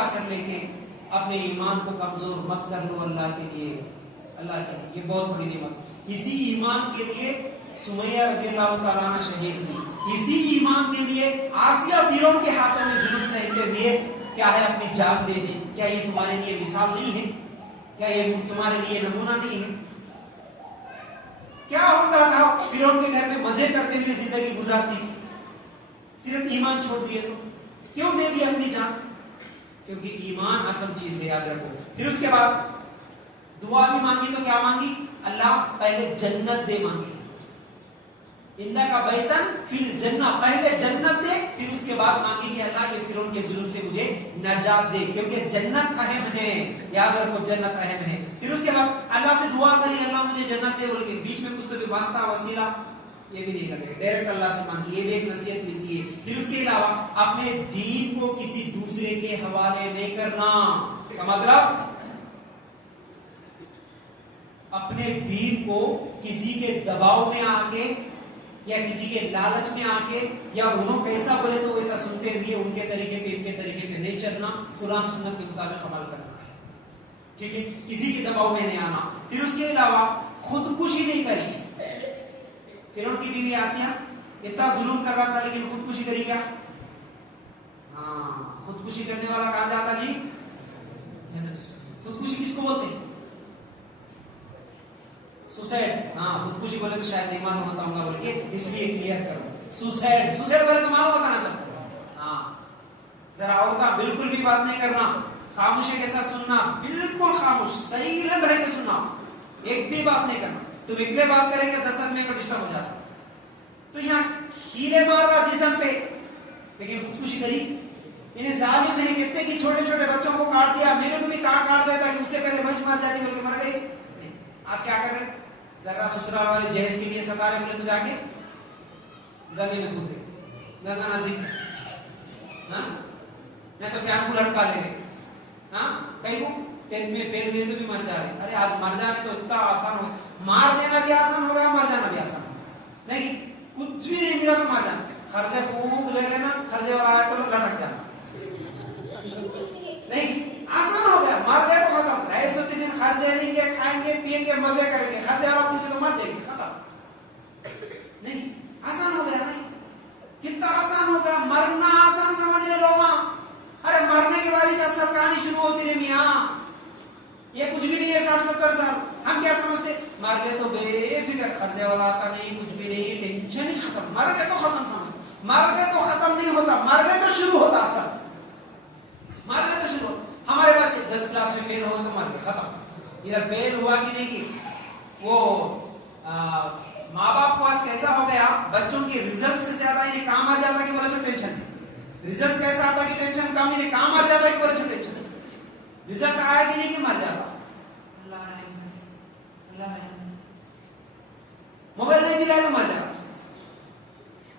کیا کر لے کے اپنے ایمان کو کمزور مت کر لو اللہ کے لیے. اللہ کے لیے یہ بہت بڑی نعمت. اسی ایمان کے لیے سمیہ رضی اللہ تعالیٰ عنہ شہید ہوئی. اسی ایمان کے لیے آسیہ فرعون کے ہاتھوں میں ظلم سہتے ہوئے کیا ہے اپنی جان دے دی. کیا یہ تمہارے لیے مثال نہیں ہے؟ کیا یہ تمہارے لیے نمونہ نہیں ہے؟ کیا ہوتا تھا فرعون کے گھر میں مزے کرتے ہوئے زندگی گزارتی تھی, صرف ایمان چھوڑ دیے تو کیوں دے دی اپنی جان؟ کیونکہ ایمان اصل چیز ہے, یاد رکھو. پھر اس کے بعد دعا بھی مانگی تو کیا مانگی؟ اللہ پہلے جنت دے مانگی. اندہ کا بیتن فی الجنہ, پہلے جنت دے, پھر اس کے بعد مانگی کہ اللہ یہ فرعون کے ظلم سے مجھے نجات دے, کیونکہ جنت اہم ہے, یاد رکھو جنت اہم ہے. پھر اس کے بعد اللہ سے دعا کری اللہ مجھے جنت دے بول کے, بیچ میں کچھ تو بھی واسطہ وسیلہ یہ بھی نہیں لگے, ڈائریکٹ اللہ سے مانگی, یہ بھی ایک نصیحت ملتی ہے. پھر اس کے علاوہ اپنے دین کو کسی دوسرے کے حوالے نہیں کرنا کا مطلب اپنے دین کو کسی کے دباؤ میں آ کے یا کسی کے لالچ میں آ کے یا انہوں کیسا بولے تو ویسا سنتے ہوئے ان کے طریقے پہ ان کے طریقے پہ نہیں چلنا, قرآن سنت کے مطابق عمل کرنا ہے. ٹھیک ہے, کسی کے دباؤ میں نہیں آنا. پھر اس کے علاوہ خودکشی نہیں کری. فرعون کی بیوی آسیہ اتنا ظلم کر رہا تھا لیکن خودکشی کری کیا؟ ہاں, خودکشی کرنے والا کہاں جاتا جی؟ خودکشی کس کو بولتے ہیں؟ سوسائڈ. ہاں, خودکشی بولے تو شاید نہیں معلوم ہوتا ہوگا بول کے اس لیے کلیئر کرو. سوسائڈ, سوسائڈ بولے تو معلوم ہوتا نا سب. ہاں, ذرا ہوتا بالکل بھی بات نہیں کرنا, خاموشی کے ساتھ سننا, بالکل خاموش صحیح رہ کے سننا, ایک بھی بات نہیں کرنا. تم ایک بھی بات کریں گے 10 آدمی کا ڈسٹرب ہو جاتا. تو یہاں ہیلے مار رہا جسم پہ لیکن خودکشی کری. انہیں ظالم ہے کتنے کی چھوٹے چھوٹے بچوں کو کاٹ دیا, میرے کو بھی کاٹ دیتا کہ اس سے پہلے بچ مار جاتی بلکہ مر گئی. آج کیا کر رہے, ذرا سسرال والے جہیز کے لیے ستا رہے بولے تو جا کے گلے میں کود گئے, گنگا نازک ہے, ہاں, نہیں تو فیان کو لٹکا لے رہے. ہاں, کہیں کو 10th میں فیل ہوئے تو بھی مر جا رہے. ارے آج مر جانے تو اتنا آسان ہو, مار دینا بھی آسان ہو گیا, مر جانا بھی آسان ہو گیا. نہیں, کچھ بھی نہیں ملا تو مر جانا. خرچے خوب لے لینا, خرچے والا آیا تو لٹک جانا. نہیں, آسان ہو گیا, مر گئے تو ختم. 250 دن خرچے لیں گے, کھائیں گے, پیئیں گے, مزے کریں گے. خرچے والا پوچھے تو مر جائے گی, ختم. نہیں, آسان ہو گیا بھائی, کتنا آسان ہو گیا. مرنا آسان سمجھ رہے لوگ. ارے مرنے کے بعد ہی اصل کہانی شروع ہوتی ہے میاں. یہ کچھ بھی نہیں ہے 60-70 سال. ہم کیا سمجھتے, مر گئے تو بے فکر, خرچے والا آتا نہیں, کچھ بھی نہیں, ٹینشن ہی ختم. مر گئے تو ختم سمجھتے. مر گئے تو ختم نہیں ہوتا, مر گئے تو شروع ہوتا اصل. مر گئے تو شروع. ہمارے بچے 10 کلاس میں فیل ہو تو مر گئے, ختم. ادھر فیل ہوا کہ نہیں کی. وہ ماں باپ کو آج کیسا ہو گیا, بچوں کی رزلٹ سے زیادہ انہیں کام آ جاتا کہ بولے ٹینشن ہے. رزلٹ کیسا آتا کہ ٹینشن کام, انہیں کام آ جاتا کہ بولے ٹینشن. رزلٹ آیا کہ نہیں کہ مر جاتا. اللہ رحم کرے, اللہ رحم کرے. موبائل نہیں دلا تو مر جاتا.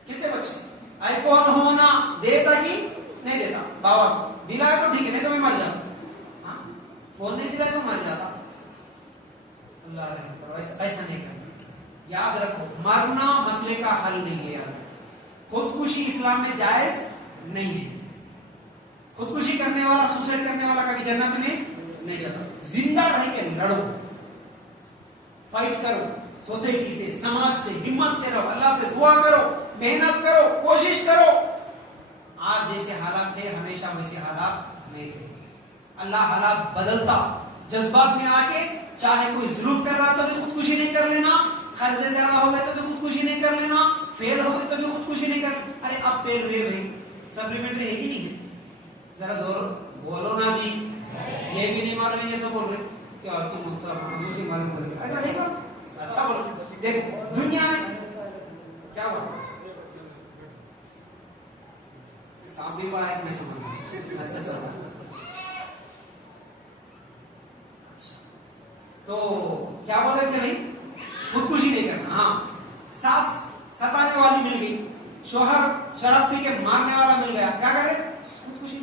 کتنے بچے آئی فون ہونا دیتا کہ نہیں دیتا, بابا دلایا تو ٹھیک ہے, نہیں تو میں مر جاتا. ہاں, فون نہیں دلایا تو مر جاتا. اللہ رحم کرو, ایسا نہیں کرنا. یاد رکھو, مرنا مسئلے کا حل نہیں ہے. یاد, خودکشی اسلام میں جائز نہیں ہے. خودکشی کرنے والا, سوسائڈ کرنے والا کبھی جنت میں نہیں جاتا. زندہ رہ کے لڑو, فائٹ کرو, سوسائٹی سے, سماج سے, ہمت سے رہو, اللہ سے دعا کرو, محنت کرو, کوشش کرو. آج جیسے حالات تھے ہمیشہ ویسے حالات نہیں تھے. اللہ حالات بدلتا. جذبات میں آ کے چاہے کوئی ظلم کر رہا تو بھی خودکشی نہیں کر لینا, قرضے زیادہ ہو گئے تو بھی خودکشی نہیں کر لینا, فیل ہو گئے تو بھی خودکشی نہیں کر لینا. ارے اب فیل ہوئے بھائی, سپلیمنٹری ہے کہ نہیں؟ ذرا زور بولو نا جی. یہ بھی نہیں معلوم ہے, یہ سب بول رہے کیا آپ کی مقصد معلوم. ایسا نہیں کرو, اچھا بولو. دیکھو دنیا میں کیا ہوا, سانپ بھی پایا کہ نہیں سمجھ. اچھا چلو, تو کیا بول رہے تھے بھائی, خودکشی نہیں کرنا. ہاں, ساس ستانے والی مل گئی, شوہر شراب پی کے مارنے والا مل گیا, کیا کرے, خودکشی.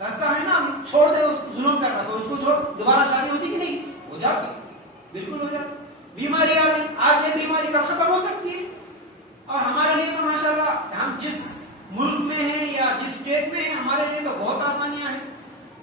راستہ ہے نا, چھوڑ دے اس ظلم کر رہا تو اس کو چھوڑ. دوبارہ شادی ہوتی کہ نہیں, ہو جاتی, بالکل ہو جاتی. بیماری آ گئی, آج یہ بیماری کب ختم ہو سکتی ہے. اور ہمارے لیے تو ماشاءاللہ ہم جس ملک میں ہیں یا جس اسٹیٹ میں ہیں, ہمارے لیے تو بہت آسانیاں ہیں.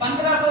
1500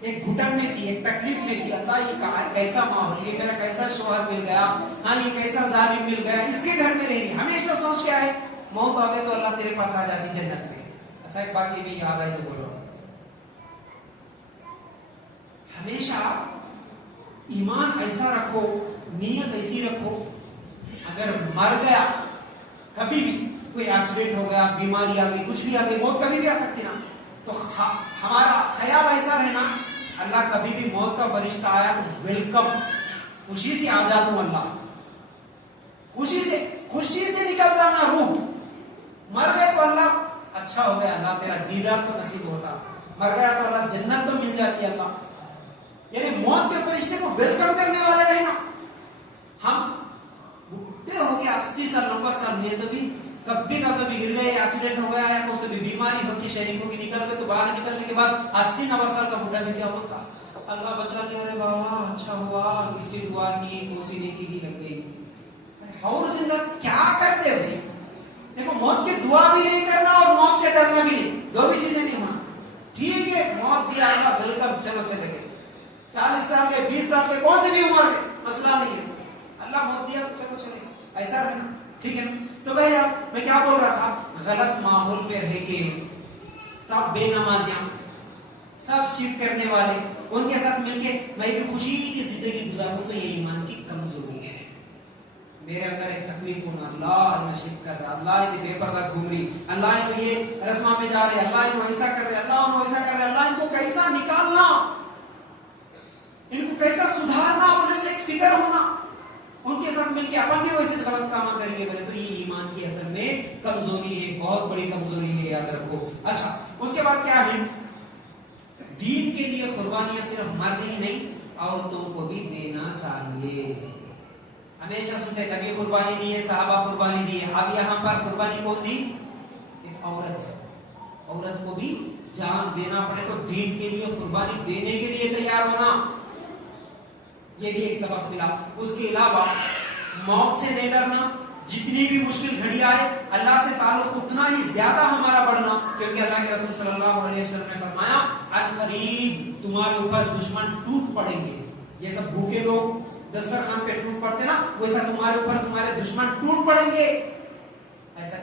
ایک گھٹن میں تھی، ایک تکلیف میں تھی، اللہ یہ کہا کیسا ماحول، یہ میرا کیسا شوہر مل گیا، ہاں یہ کیسا ظالم مل گیا، اس کے گھر میں رہنی، ہمیشہ سوچ کے آئے موت آ گئے تو اللہ تیرے پاس آ جاتی جنت میں۔ اچھا ایک بات یہ بھی یاد آئی تو بولو، ہمیشہ ایمان ایسا رکھو، نیت ایسی رکھو، اگر مر گیا کبھی بھی، کوئی ایکسیڈنٹ ہو گیا، بیماری آ گئی، کچھ بھی آ گئی، موت کبھی بھی آ سکتی نا، تو ہمارا خیال ایسا رہنا اللہ کبھی بھی موت کا فرشتہ آیا تو ویلکم، خوشی سے آ جا تم، اللہ خوشی سے نکل جانا، روح مر گئے تو اللہ اچھا ہو گیا، اللہ تیرا دیدار تو نصیب ہوتا، مر گیا تو اللہ جنت تو مل جاتی ہے، اللہ یعنی موت کے فرشتے کو ویلکم کرنے والے رہنا۔ ہم بڑھے ہو کے 80 سال 90 سال میں تو بھی کبھی کا تو بھی گر گئے، ایکسیڈنٹ ہو گیا ہے، اس سے بھی بیماری ہو کے شریکوں کی نکل گئے، تو باہر نکلنے کے بعد 80 90 سال کا بڑھا بھی کیا ہوتا، اللہ بچا لیا، ارے بابا اچھا ہوا، اس کی دعا کی، دوسری نیکی کی لگ گئی، اور زندہ کیا کرتے بھائی؟ دیکھو موت کی دعا بھی نہیں کرنا اور موت سے ڈرنا بھی نہیں، دو بھی چیزیں نہیں ہونا، ٹھیک ہے موت دیا اللہ ویلکم، چلو چلے گئے، 40 سال کے 20 سال کے کون سی بھی عمر میں مسئلہ نہیں ہے، اللہ موت دیا چلو چلے، ایسا رہنا، ٹھیک ہے نا؟ تو بھائی آپ میں کیا بول رہا تھا، غلط ماحول میں رہ کے سب بے نمازیاں، سب شرک کرنے والے، ان کے ساتھ مل کے میں بھی خوشی کی زندگی گزاروں تو یہ ایمان کی کمزوری ہے، میرے اندر ایک تکلیف ہونا، اللہ میں شرک کر رہا، اللہ نے بے پردہ گھوم رہی، اللہ نے یہ رسماں میں جا رہے، اللہ نے ایسا کر رہے، اللہ نے ایسا کر رہے، اللہ ان کو کیسا نکالنا، ان کو کیسا سدھارنا، انہیں سے ایک فکر ہونا، ان کے ساتھ مل کے اپن بھی ویسے غلط کام کریں گے بولے تو یہ ایمان کی اصل میں کمزوری ہے، بہت بڑی کمزوری ہے، یاد رکھو۔ اچھا اس کے بعد کیا ہے، دین کے لیے قربانیاں صرف مرد ہی نہیں عورتوں کو بھی دینا چاہیے، ہمیشہ سنتے نبی قربانی دی ہے، صحابہ قربانی دی ہے، اب یہاں پر قربانی کون دی، ایک عورت کو بھی جان دینا پڑے تو دین کے لیے قربانی دینے کے لیے تیار ہونا، یہ بھی ایک سبق ملا۔ اس کے علاوہ موت سے نہیں ڈرنا، جتنی بھی مشکل گھڑی آئے اللہ سے تعلق اتنا ہی زیادہ ہمارا بڑھنا، کیونکہ اللہ کے رسول صلی اللہ علیہ وسلم نے فرمایا عنقریب تمہارے اوپر دشمن ٹوٹ پڑیں گے، یہ سب بھوکے لوگ دسترخوان پہ ٹوٹ پڑتے نا، ویسا تمہارے اوپر تمہارے دشمن ٹوٹ پڑیں گے، ایسا